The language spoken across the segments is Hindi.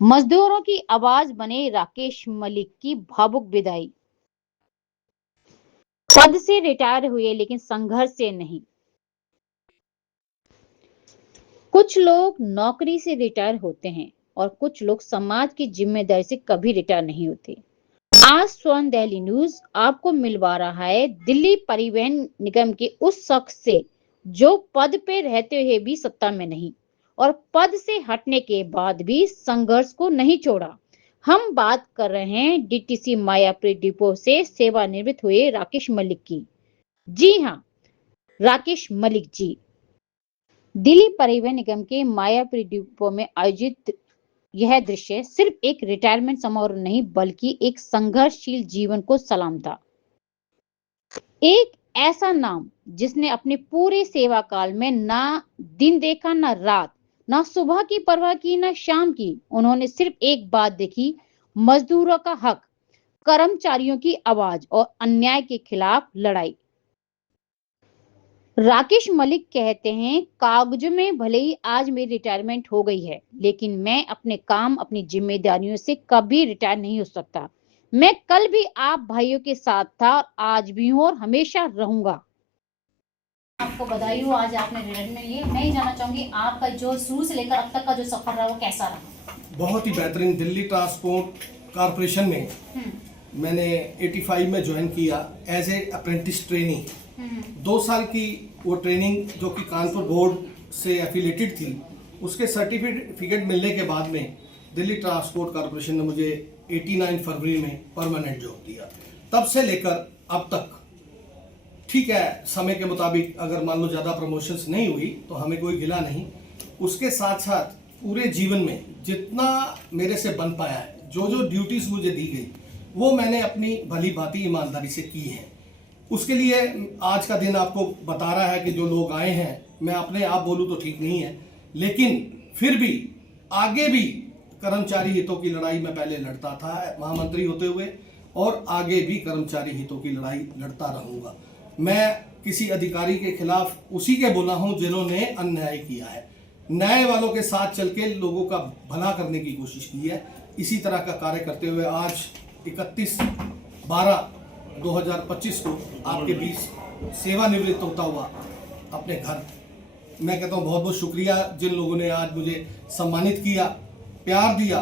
मजदूरों की आवाज बने राकेश मलिक की भावुक विदाई। पद से रिटायर हुए लेकिन संघर्ष से नहीं। कुछ लोग नौकरी से रिटायर होते हैं और कुछ लोग समाज की जिम्मेदारी से कभी रिटायर नहीं होते। आज स्वर्ण दिल्ली न्यूज आपको मिलवा रहा है दिल्ली परिवहन निगम के उस शख्स से जो पद पे रहते हुए भी सत्ता में नहीं और पद से हटने के बाद भी संघर्ष को नहीं छोड़ा। हम बात कर रहे हैं डीटीसी मायापुरी डिपो से सेवानिवृत्त हुए राकेश मलिक की। जी हाँ, राकेश मलिक जी दिल्ली परिवहन निगम के मायापुरी डिपो में आयोजित यह दृश्य सिर्फ एक रिटायरमेंट समारोह नहीं बल्कि एक संघर्षशील जीवन को सलाम था। एक ऐसा नाम जिसने अपने पूरे सेवा काल में ना दिन देखा ना रात, ना सुबह की परवाह की ना शाम की। उन्होंने सिर्फ एक बात देखी, मजदूरों का हक, कर्मचारियों की आवाज और अन्याय के खिलाफ लड़ाई। राकेश मलिक कहते हैं, कागजों में भले ही आज मेरी रिटायरमेंट हो गई है लेकिन मैं अपने काम अपनी जिम्मेदारियों से कभी रिटायर नहीं हो सकता। मैं कल भी आप भाइयों के साथ था, आज भी हूं और हमेशा रहूंगा। आपको बधाई हो, आज आपने रिटायरमेंट लिए। मैं ही जानना चाहूंगी आपका जो शुरू से लेकर अब तक का जो सफर रहा वो कैसा रहा? बहुत ही बेहतरीन। दिल्ली ट्रांसपोर्ट कॉरपोरेशन में मैंने 85 में ज्वाइन किया एज ए अप्रेंटिस ट्रेनी। 2 साल की वो ट्रेनिंग जो कि कानपुर बोर्ड से एफिलेटेड थी, उसके सर्टिफिकेट मिलने के बाद में दिल्ली ट्रांसपोर्ट कॉरपोरेशन ने मुझे 89 फरवरी में परमानेंट जॉब दिया। तब से लेकर अब तक ठीक है, समय के मुताबिक अगर मान लो ज़्यादा प्रमोशंस नहीं हुई तो हमें कोई गिला नहीं। उसके साथ साथ पूरे जीवन में जितना मेरे से बन पाया है, जो जो ड्यूटीज़ मुझे दी गई वो मैंने अपनी भली भांति ईमानदारी से की है। उसके लिए आज का दिन आपको बता रहा है कि जो लोग आए हैं, मैं अपने आप बोलूँ तो ठीक नहीं है, लेकिन फिर भी आगे भी कर्मचारी हितों की लड़ाई मैं पहले लड़ता था महामंत्री होते हुए और आगे भी कर्मचारी हितों की लड़ाई लड़ता रहूँगा। मैं किसी अधिकारी के खिलाफ उसी के बोला हूँ जिन्होंने अन्याय किया है। न्याय वालों के साथ चल के लोगों का भला करने की कोशिश की है। इसी तरह का कार्य करते हुए आज 31/12/2025 को आपके बीच सेवानिवृत्त होता हुआ अपने घर, मैं कहता हूँ बहुत बहुत शुक्रिया जिन लोगों ने आज मुझे सम्मानित किया, प्यार दिया।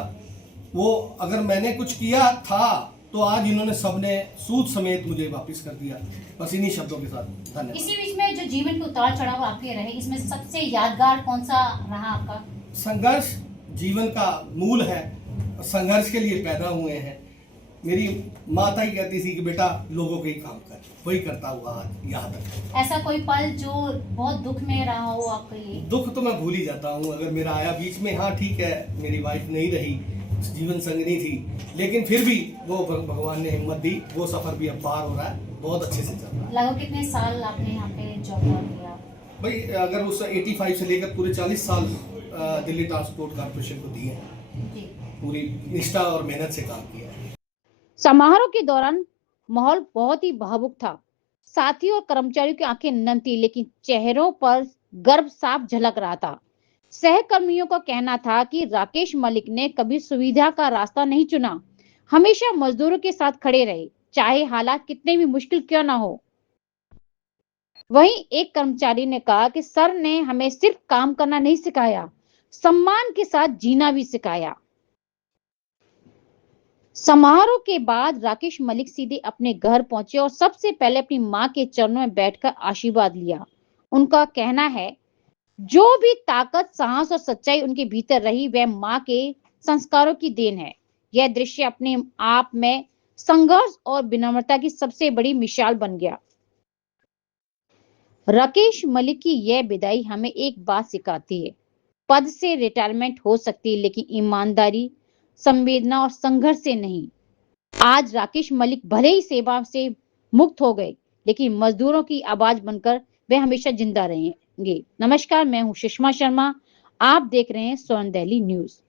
वो अगर मैंने कुछ किया था तो आज इन्होंने सबने सूद समेत मुझे वापस कर दिया। बस इन्हीं शब्दों के साथ धन्यवाद। इसी बीच में जो जीवन के उतार चढ़ाव आपके रहे, इसमें सबसे यादगार कौन सा रहा आपका? संघर्ष जीवन का मूल है, संघर्ष के लिए पैदा हुए हैं। मेरी माता ही कहती थी कि बेटा लोगों के ही काम कर, वही करता हुआ आज यहाँ तक। ऐसा कोई पल जो बहुत दुख में रहा हो आपके लिए? दुख तो मैं भूल ही जाता हूँ, अगर मेरा आया बीच में। हाँ ठीक है, मेरी वाइफ नहीं रही, जीवन संगनी थी, लेकिन फिर भी वो भगवान ने हिम्मत दी। वो सफर भी अब पार हो रहा है, बहुत अच्छे से चल रहा है। लगभग कितने साल आपने यहाँ पे जॉब किया? भाई अगर उस 85 से लेकर पूरे 40 साल दिल्ली ट्रांसपोर्ट कॉर्पोरेशन को दिए हैं, पूरी निष्ठा और मेहनत से काम किया है। समारोह के दौरान माहौल बहुत ही भावुक था। साथी और कर्मचारियों की आंखें नम थी लेकिन चेहरों पर गर्व साफ झलक रहा था। सहकर्मियों का कहना था कि राकेश मलिक ने कभी सुविधा का रास्ता नहीं चुना, हमेशा मजदूरों के साथ खड़े रहे, चाहे हालात कितने भी मुश्किल क्यों ना हो। वहीं एक कर्मचारी ने कहा कि सर ने हमें सिर्फ काम करना नहीं सिखाया, सम्मान के साथ जीना भी सिखाया। समारोह के बाद राकेश मलिक सीधे अपने घर पहुंचे और सबसे पहले अपनी मां के चरणों में बैठकर आशीर्वाद लिया। उनका कहना है, जो भी ताकत, साहस और सच्चाई उनके भीतर रही वह मां के संस्कारों की देन है। यह दृश्य अपने आप में संघर्ष और विनम्रता की सबसे बड़ी मिसाल बन गया। राकेश मलिक की यह विदाई हमें एक बात सिखाती है, पद से रिटायरमेंट हो सकती है लेकिन ईमानदारी, संवेदना और संघर्ष से नहीं। आज राकेश मलिक भले ही सेवा से मुक्त हो गए लेकिन मजदूरों की आवाज बनकर वे हमेशा जिंदा रहेंगे। नमस्कार, मैं हूं सुषमा शर्मा, आप देख रहे हैं स्वर्ण दिल्ली न्यूज।